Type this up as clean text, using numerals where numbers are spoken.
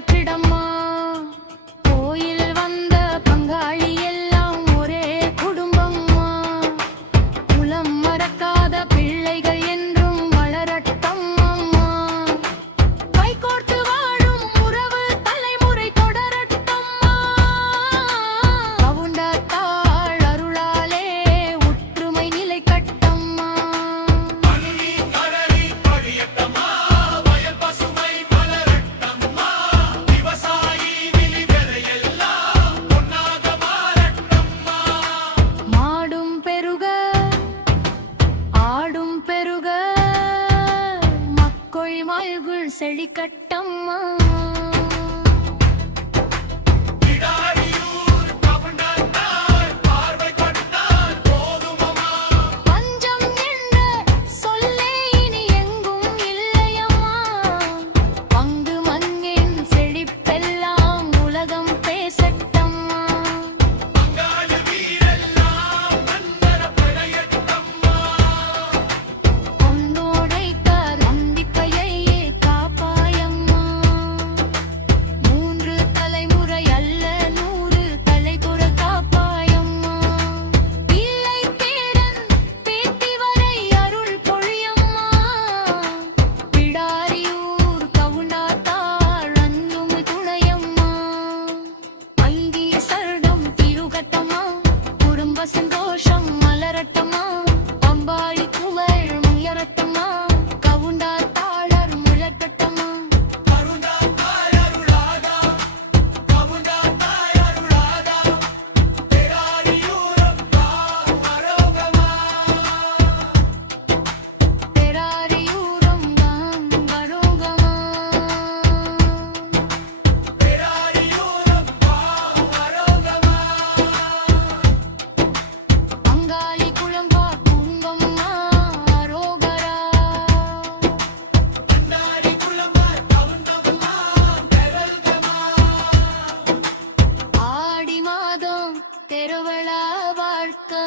கற்றிடம்மா கோயில் வந்த பங்காளி எல்லாம் ஒரே குடும்பம்மா குலம் மறக்காத பிள்ளைகள் என்றும் வளரட்டும் அம்மா கைகோர்த்து வாழும் உறவு தலைமுறை தொடரட்டும்மா கவுண்டத்தாள் அருளாலே ஒற்றுமை நிலை கட்டம்மா மாடும் பெருக ஆடும் பெருக மக்கள் வாழ்குள் செழிக்கட்டம்மா பஞ்சம் என்ற சொல்லே இனி எங்கும் இல்லையம்மா பங்கு மங்கின் செழிப்பெல்லாம் உலகம் பேசட்டம்மா உன்னோடைத்த நம்பிக்கையை காப்பாயம்மா மூன்று தலைமுறை அல்ல 100 தலைமுறை காப்பாயம்மா பிள்ளை பேரன் பேத்தி வரை அருள் பொழியம்மா பிடாரியூர் கவுண்டாத்தாள் அன்றும் துணையம்மா அங்கி சரணம் திருகட்டம்மா குடும்ப சந்தோஷம் மலரட்டம்மா பம்பாளி குவள் முயரட்டம்மா கவுண்டாத்தாளர் முழக்கட்டம்மா பெராரியூரம் வாம் வரோகமா பங்காளி குளம்பா குங்கம்மா அரோகரா ஆடி மாதம் திருவிழா வாழ்க்கை